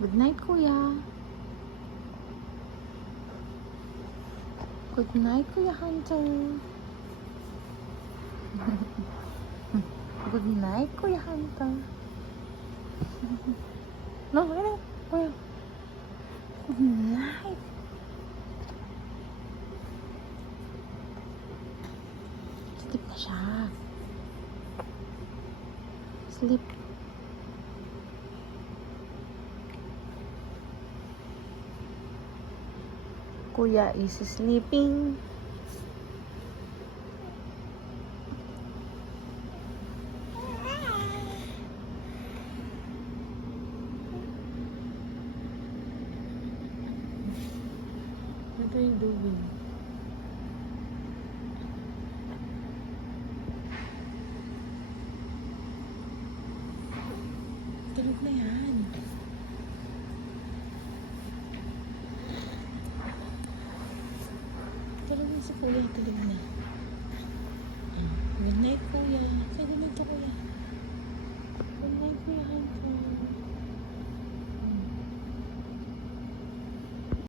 Good night, kuya. Good night, Kuya Hunter. Good night, Kuya Hunter. No, wait. Wait. Good night. Sleep na siya. Sleep. Kuya is sleeping. What are you doing? Tulog na yan. Tulog na si kuya. Tulog na. Good night, kuya. Say good night to kuya.